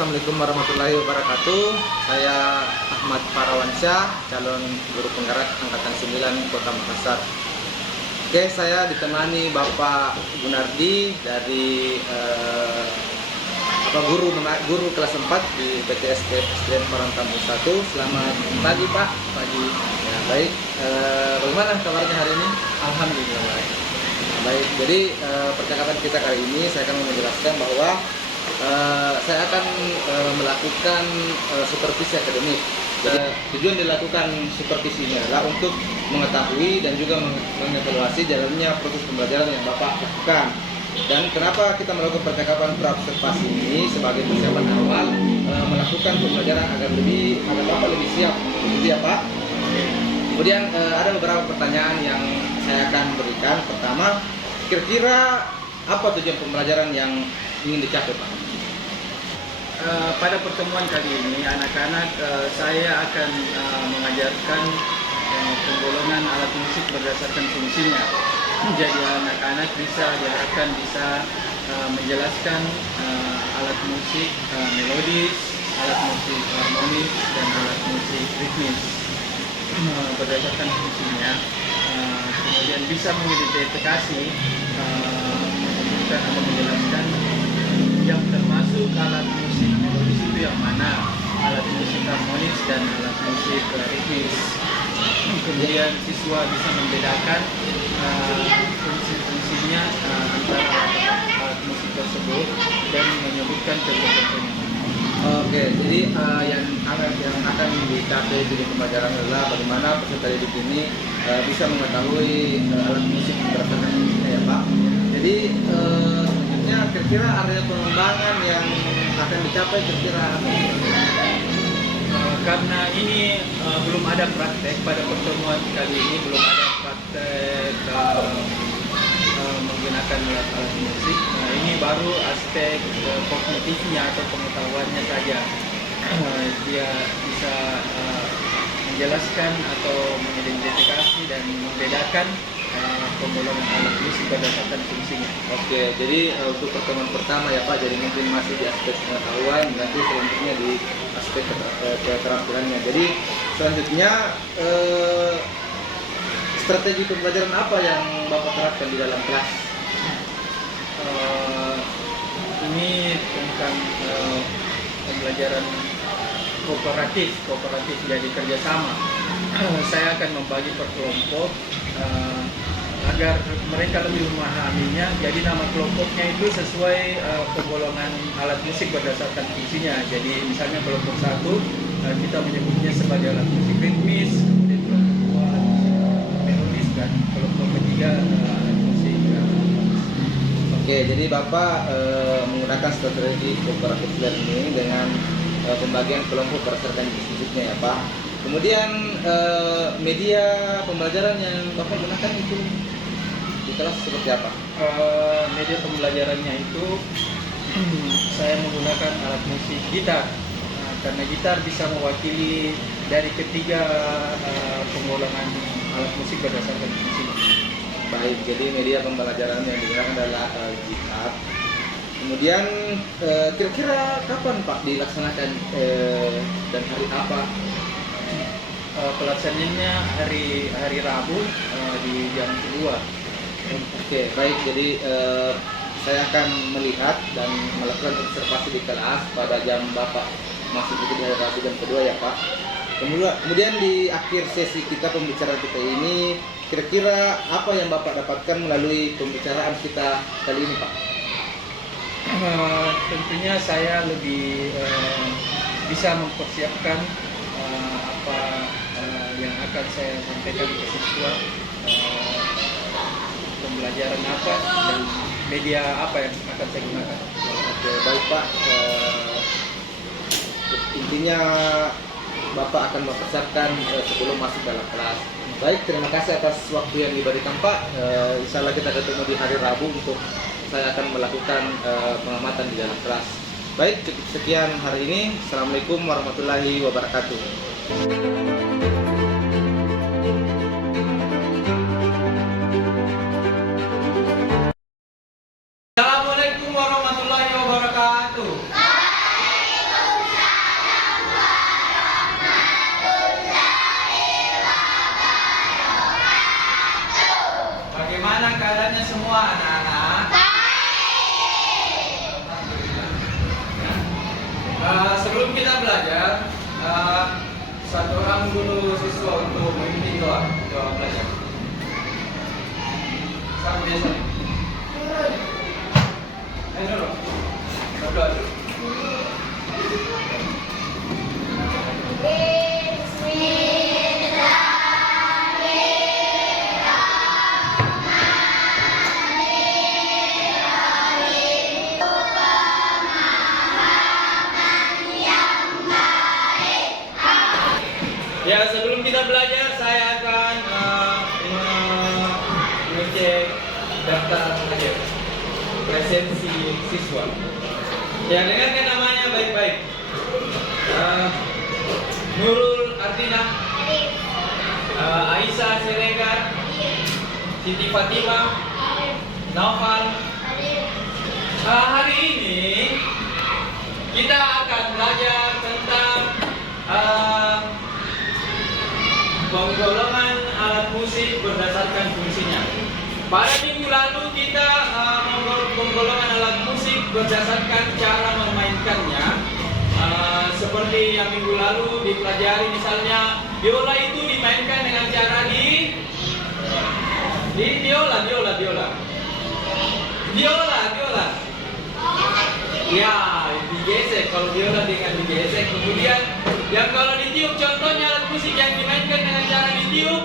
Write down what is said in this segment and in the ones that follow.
Assalamualaikum warahmatullahi wabarakatuh. Saya Ahmad Parawansyah, calon guru penggerak Angkatan 9 Kota Makassar. Oke, saya ditemani Bapak Gunardi dari guru kelas 4 di PTS SDN Parang Kampung 1. Selamat pagi Pak. Pagi. Ya, baik. Bagaimana kabarnya hari ini? Alhamdulillah baik. Baik. Jadi percakapan kita kali ini saya akan menjelaskan bahwa saya akan melakukan supervisi akademik. Tujuan dilakukan supervisi ini adalah untuk mengetahui dan juga mengevaluasi jalannya proses pembelajaran yang Bapak lakukan. Dan kenapa kita melakukan percakapan pra-observasi ini sebagai persiapan awal melakukan pembelajaran agar Bapak lebih siap, gitu ya Pak. Kemudian ada beberapa pertanyaan yang saya akan berikan. Pertama, kira-kira apa tujuan pembelajaran yang ingin dicapai Pak? Pada pertemuan kali ini anak-anak saya akan mengajarkan penggolongan alat musik berdasarkan fungsinya. Jadi anak-anak diharapkan bisa menjelaskan alat musik melodis, alat musik harmonis, dan alat musik ritmis berdasarkan fungsinya. Kemudian bisa mengidentifikasi atau menjelaskan yang termasuk alat musik melodis itu yang mana, alat musik harmonis dan alat musik ritmis. Kemudian siswa bisa membedakan fungsi-fungsinya antara alat musik tersebut dan menyebutkan contoh-contohnya. Oke, jadi yang akan dicapai di pembelajaran adalah bagaimana peserta didik ini bisa mengetahui alat musik berdasarkan fungsinya ya Pak. Jadi selanjutnya kira-kira area pengembangan yang akan dicapai kira-kira apa? Karena ini belum ada praktek, pada pertemuan kali ini belum ada praktek menggunakan alat musik. Nah, ini baru aspek kognitifnya atau pengetahuannya saja. Dia bisa menjelaskan atau mengidentifikasi dan membedakan penggolongan alat musik berdasarkan fungsinya. Oke, jadi untuk pertemuan pertama ya Pak, jadi mungkin masih di aspek pengetahuan, nanti selanjutnya di aspek keterampilannya. Jadi selanjutnya strategi pembelajaran apa yang Bapak terapkan di dalam kelas? Ini tentang pembelajaran kooperatif, jadi kerjasama. Saya akan membagi per kelompok agar mereka lebih memahaminya. Jadi nama kelompoknya itu sesuai penggolongan alat musik berdasarkan fungsinya. Jadi misalnya kelompok 1 kita menyebutnya sebagai alat musik ritmis, kemudian kelompok 2 melodis, dan kelompok ketiga alat musik Oke, jadi Bapak menggunakan strategi cooperative learning dengan pembagian kelompok berdasarkan musiknya ya Pak. Kemudian media pembelajaran yang Bapak gunakan itu di kelas seperti apa? Media pembelajarannya itu saya menggunakan alat musik gitar. Karena gitar bisa mewakili dari ketiga penggolongan alat musik berdasarkan fungsinya. Baik, jadi media pembelajaran yang digunakan adalah gitar. Kemudian kira-kira kapan Pak dilaksanakan dan hari apa? Pelaksanaannya hari Rabu di jam 2. Oke, baik. Jadi saya akan melihat dan melakukan observasi di kelas pada jam Bapak masuk itu di hari Rabu jam kedua ya Pak. Kemudian di akhir sesi kita pembicaraan kita ini, kira-kira apa yang Bapak dapatkan melalui pembicaraan kita kali ini Pak? Tentunya saya lebih bisa mempersiapkan apa yang akan saya sampaikan ke siswa, pembelajaran apa dan media apa yang akan saya gunakan. Oke, baik Pak. Intinya Bapak akan mempersiapkan sebelum masuk dalam kelas. Baik, terima kasih atas waktu yang diberikan Pak. Insya Allah kita ketemu di hari Rabu untuk saya akan melakukan pengamatan di dalam kelas. Baik, cukup sekian hari ini. Assalamualaikum warahmatullahi wabarakatuh. Assalamualaikum warahmatullahi wabarakatuh. satu orang dulu siswa untuk memimpin doa pelajar. Sama biasa. Dulu. Berdoa dulu. Ya, sebelum kita belajar, saya akan mengecek daftar hadir presensi siswa. Ya, dengarkan namanya baik-baik. Nurul Ardina, Aisyah Siregar, Siti Fatimah, Naufal. Hari ini kita akan belajar tentang penggolongan alat musik berdasarkan fungsinya. Pada minggu lalu kita penggolongan alat musik berdasarkan cara memainkannya. Seperti yang minggu lalu dipelajari, misalnya biola itu dimainkan dengan cara di biola. Ya, digesek. Kalau biola dengan digesek. Kemudian yang kalau ditiup, contohnya alat musik yang dimainkan dengan cara ditiup.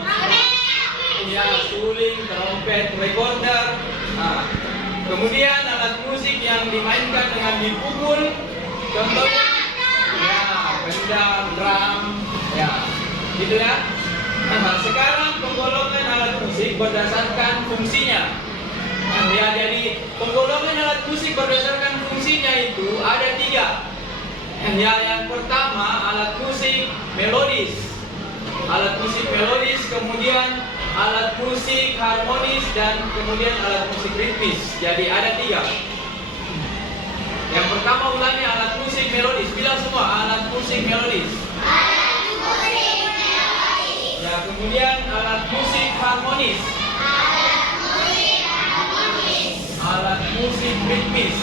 Ya, suling, trompet, recorder. Kemudian alat musik yang dimainkan dengan dipukul, contohnya ya, gendang, drum, ya, gitu ya. Nah, sekarang penggolongan alat musik berdasarkan fungsinya. Ya, jadi penggolongan alat musik berdasarkan fungsinya itu ada 3. Ya, yang pertama alat musik melodis. Alat musik melodis, kemudian alat musik harmonis, dan kemudian alat musik ritmis. Jadi ada 3. Yang pertama ulangi, alat musik melodis. Bilang semua, alat musik melodis. Ya, kemudian alat musik harmonis. Alat musik ritmis.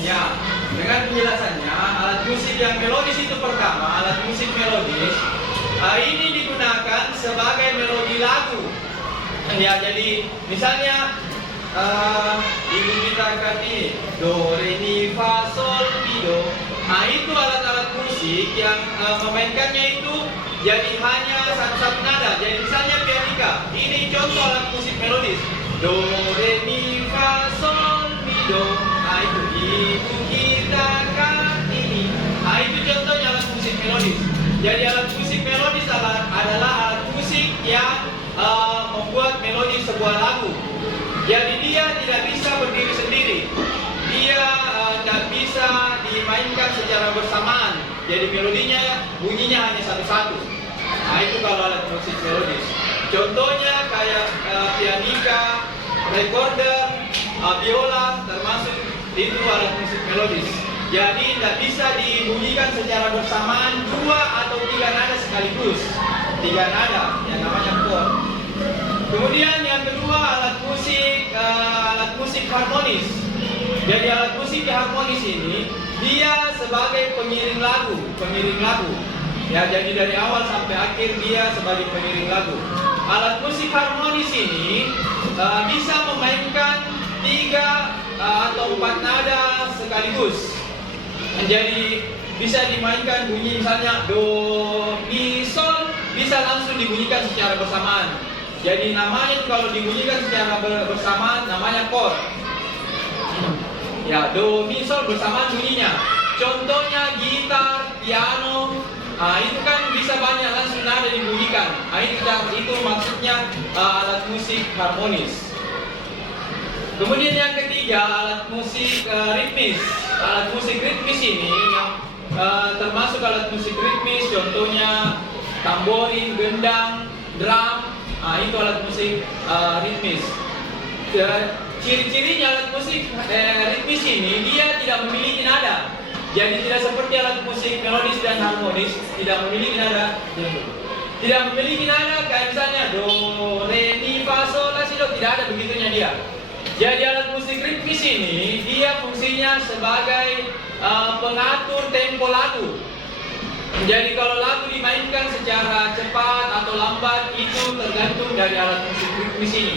Ya, dengan penjelasannya, alat musik yang melodis itu pertama, alat musik melodis. Ini digunakan sebagai melodi lagu. Ya, jadi misalnya ibu kita akan ini do, re, mi, fa, sol, mi, do. Itu alat-alat musik yang memainkannya itu jadi hanya satu-satu nada. Jadi misalnya pianika, ini contoh alat musik melodis. Do, re, mi, fa, sol, mi, do. Itu ibu kita kan ini. Itu contohnya alat musik melodis. Jadi alat musik melodis adalah alat musik yang membuat melodi sebuah lagu. Jadi dia tidak bisa berdiri sendiri. Dia tidak bisa dimainkan secara bersamaan. Jadi melodinya, bunyinya hanya satu-satu. Itu kalau alat musik melodis. Contohnya kayak pianika, recorder, biola, termasuk itu alat musik melodis. Jadi tidak bisa dibunyikan secara bersamaan 2 atau 3 nada sekaligus. 3 nada, yang namanya chord. Kemudian yang kedua alat musik harmonis. Jadi alat musik harmonis ini dia sebagai pengiring lagu. Ya, jadi dari awal sampai akhir dia sebagai pengiring lagu. Alat musik harmonis ini bisa memainkan 3 atau 4 nada sekaligus. Jadi bisa dimainkan bunyi misalnya do, mi, sol, bisa langsung dibunyikan secara bersamaan. Jadi namanya kalau dibunyikan secara bersamaan namanya chord. Ya, do, mi, sol bersamaan bunyinya. Contohnya gitar, piano, itu kan bisa banyak langsung nada dibunyikan. Itu maksudnya alat musik harmonis. Kemudian yang ketiga alat musik ritmis. Alat musik ritmis ini yang termasuk alat musik ritmis, contohnya tamborin, gendang, drum. Itu alat musik ritmis. Ciri-cirinya alat musik ritmis ini dia tidak memiliki nada. Jadi tidak seperti alat musik melodis dan harmonis, tidak memiliki nada. Tidak memiliki nada kayak misalnya do, re, mi, fa, sol, la, si, do, tidak ada begitunya dia. Jadi alat musik ritmis ini dia fungsinya sebagai pengatur tempo lagu. Jadi kalau lagu dimainkan secara cepat atau lambat itu tergantung dari alat musik ritmis ini.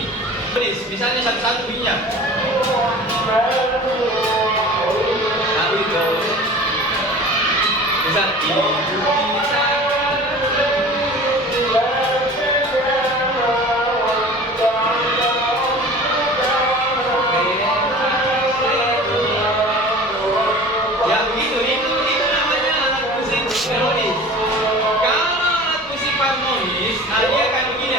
Misalnya satu-satu bunyinya. Lagu itu. Misal ya begitu, itu namanya alat musik melodis. Kalau alat musik harmonis, nah dia kayak begini.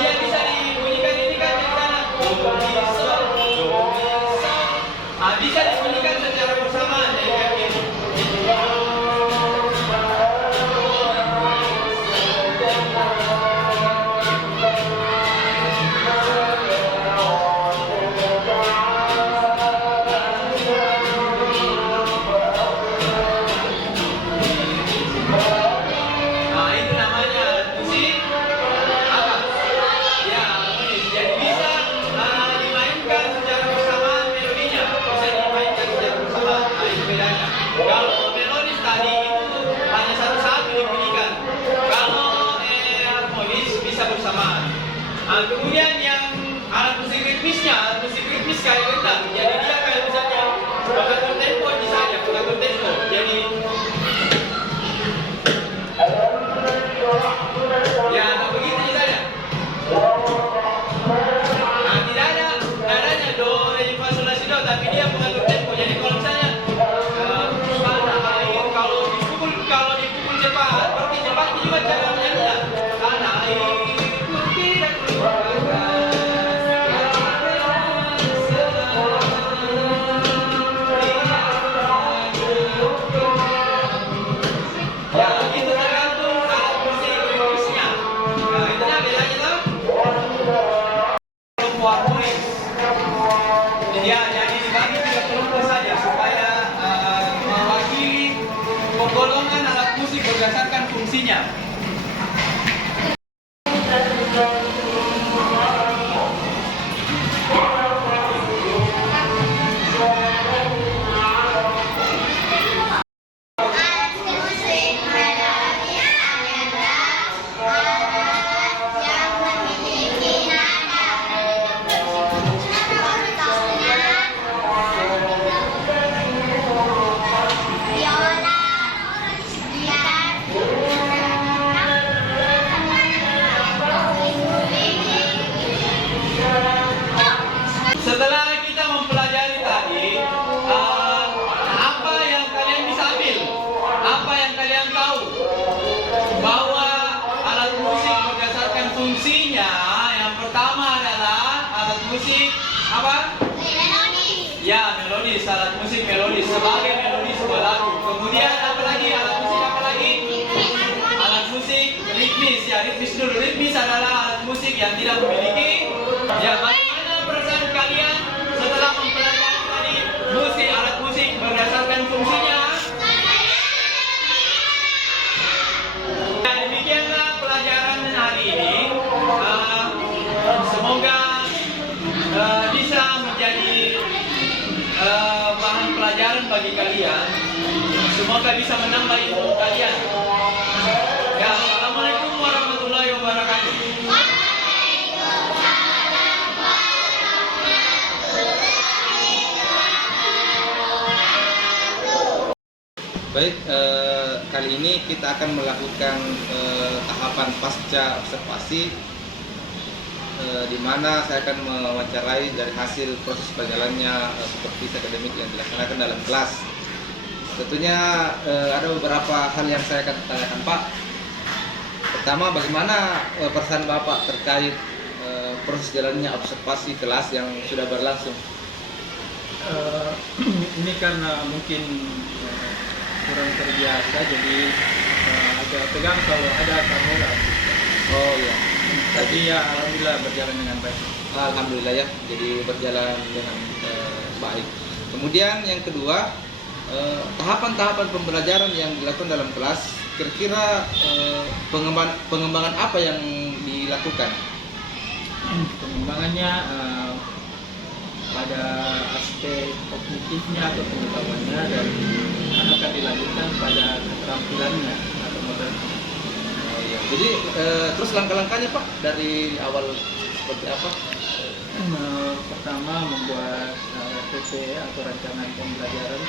Dia bisa dibunyikan ini kan dari sana. Do, mi, sol, do, mi, sol. Ah, bisa dibunyikan secara bersamaan ya kayak gini. Nah, itu namanya alat musik apa? Ya, harmonis. Jadi bisa dimainkan secara bersamaan melodinya. Bisa dimainkan secara bersamaan. Nah, itu bedanya. Kalau melodis tadi itu hanya satu-satu dibunyikan. Kalau harmonis bisa bersamaan. Nah, kemudian yang alat musik ritmisnya, alat musik ritmis kayak gendang. Jadi dia kayak misalnya pengatur tempo misalnya, pengatur tempo. Jadi ya, tak begitu misalnya. Nah, tidak ada nadanya do, re, mi, fa, sol, la, si, do, tapi dia pengatur tempo. Jadi kalau misalnya tanah air, kalau dipukul cepat, berarti cepat juga cara menyanyinya. Tanah air tidak melupakan. Ya, itu tergantung alat musik ritmisnya. Nah, itu dah bedanya tuh. Kelompok harmonis. Ya, jadi dibagi 3 kelompok saja supaya mewakili penggolongan alat musik berdasarkan fungsinya. Alat musik melodi adalah alat yang memiliki nada. Contohnya biola, gitar, Setelah kita mempelajari tadi, apa yang kalian bisa ambil? Apa yang kalian tahu? Bahwa alat musik berdasarkan fungsinya, yang pertama adalah alat musik apa? melodi. Ya, melodis, alat musik melodis sebagai melodi sebuah lagu. Kemudian apa lagi? Alat musik apa lagi? Alat musik ritmis. Ya, ritmis dulu. Ritmis adalah alat musik yang tidak memiliki. Ya, bagaimana perasaan kalian setelah mempelajari tadi musik, alat musik berdasarkan fungsinya? Ya, demikianlah pelajaran hari ini. Semoga bisa menjadi bahan pelajaran bagi kalian. Semoga bisa menambah ilmu kalian. Ya, assalamualaikum warahmatullahi wabarakatuh. Baik, kali ini kita akan melakukan tahapan pasca observasi, di mana saya akan mewawancarai dari hasil proses berjalannya supervisi akademik yang dilaksanakan dalam kelas. Tentunya ada beberapa hal yang saya akan tanyakan, Pak. Pertama, bagaimana perasaan Bapak terkait proses jalannya observasi kelas yang sudah berlangsung? Ini karena mungkin kurang terbiasa, jadi agak tegang kalau ada tamu lah. Oh iya. Tapi ya alhamdulillah berjalan dengan baik. Alhamdulillah ya, jadi berjalan dengan baik. Kemudian yang kedua, tahapan-tahapan pembelajaran yang dilakukan dalam kelas, kira-kira pengembangan apa yang dilakukan? Pengembangannya pada aspek kognitifnya atau pengetahuannya, dan akan dilanjutkan pada keterampilannya modern. Oh iya. Jadi terus langkah-langkahnya Pak dari awal seperti apa? Pertama membuat RPP atau rancangan pembelajaran,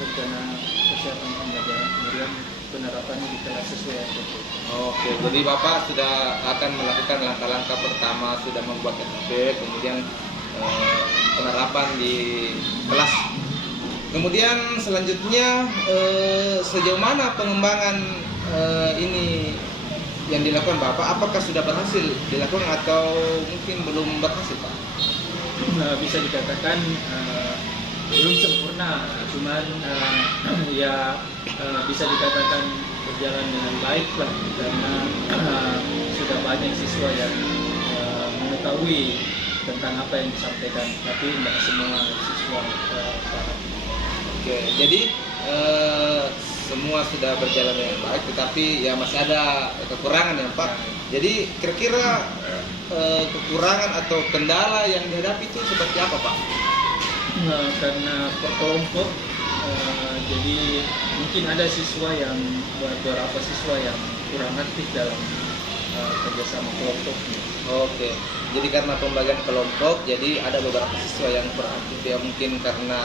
rencana persiapan pembelajaran, kemudian penerapannya di kelas sesuai RPP. Oke, jadi Bapak sudah akan melakukan langkah-langkah pertama, sudah membuat SOP, kemudian penerapan di kelas. Kemudian selanjutnya sejauh mana pengembangan ini yang dilakukan Bapak? Apakah sudah berhasil dilakukan atau mungkin belum berhasil Pak? Bisa dikatakan belum sempurna, cuman ya bisa dikatakan berjalan dengan baik lah, karena sudah banyak siswa yang mengetahui tentang apa yang disampaikan, tapi tidak semua siswa paham. Oke, jadi semua sudah berjalan dengan baik, tetapi ya masih ada kekurangan ya Pak. Jadi kira-kira kekurangan atau kendala yang dihadapi itu seperti apa Pak? Karena per kelompok, jadi mungkin ada beberapa siswa yang kurang aktif dalam kerjasama kelompok. Oke, jadi karena pembagian kelompok, jadi ada beberapa siswa yang kurang aktif ya, mungkin karena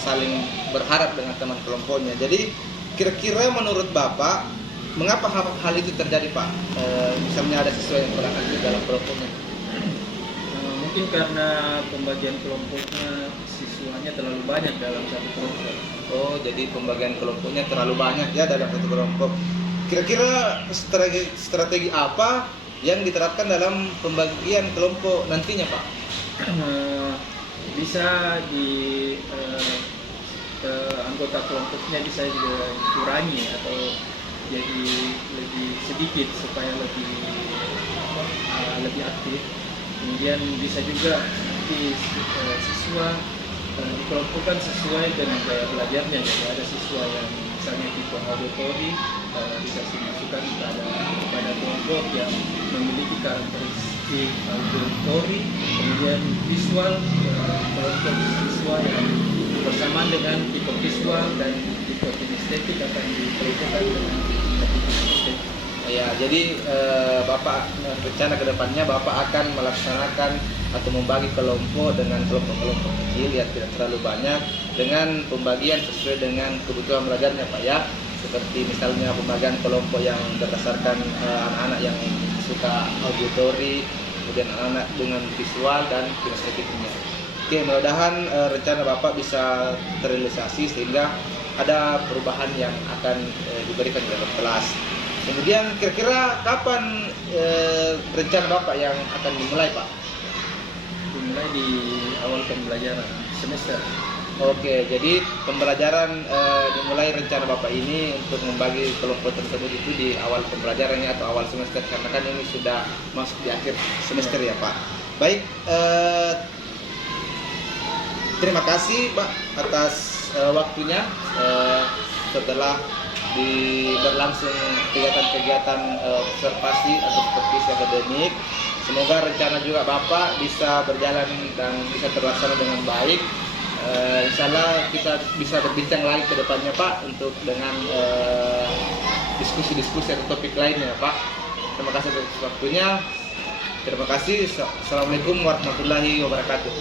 saling berharap dengan teman kelompoknya. Jadi kira-kira menurut Bapak, mengapa hal itu terjadi Pak? Misalnya ada siswa yang kurang aktif dalam kelompoknya. Mungkin karena pembagian kelompoknya siswanya terlalu banyak dalam satu kelompok. Oh, jadi pembagian kelompoknya terlalu banyak ya dalam satu kelompok. Kira-kira strategi apa yang diterapkan dalam pembagian kelompok nantinya Pak? Bisa anggota kelompoknya bisa dikurangi atau jadi lebih sedikit supaya lebih aktif. Kemudian bisa juga nanti siswa dikelompokkan sesuai dengan gaya belajarnya. Jadi ada siswa yang misalnya tipe auditori dikasih masukan pada kelompok yang memiliki karakteristik auditori, kemudian visual kelompok siswa yang bersamaan dengan tipe visual, dan tipe kinestetik akan dikelompokkan dengan tipe kinestetik. Ya, jadi Bapak rencana kedepannya Bapak akan melaksanakan atau membagi kelompok dengan kelompok-kelompok kecil yang tidak terlalu banyak dengan pembagian sesuai dengan kebutuhan belajarnya Pak ya. Seperti misalnya pembagian kelompok yang berdasarkan anak-anak yang suka auditori, kemudian anak-anak dengan visual dan kinestetiknya. Oke, mudah-mudahan rencana Bapak bisa terrealisasi sehingga ada perubahan yang akan diberikan di dalam kelas. Kemudian kira-kira kapan rencana Bapak yang akan dimulai Pak? Dimulai di awal pembelajaran semester. Oke, jadi pembelajaran dimulai rencana Bapak ini untuk membagi kelompok tersebut itu di awal pembelajarannya atau awal semester, karena kan ini sudah masuk di akhir semester ya Pak. Baik, terima kasih Pak atas waktunya setelah berlangsung kegiatan-kegiatan observasi atau supervisi akademik. Semoga rencana juga Bapak bisa berjalan dan bisa terlaksana dengan baik. Insya Allah kita bisa berbincang lagi ke depannya Pak untuk dengan diskusi-diskusi atau topik lainnya Pak. Terima kasih atas waktunya. Terima kasih. Assalamualaikum warahmatullahi wabarakatuh.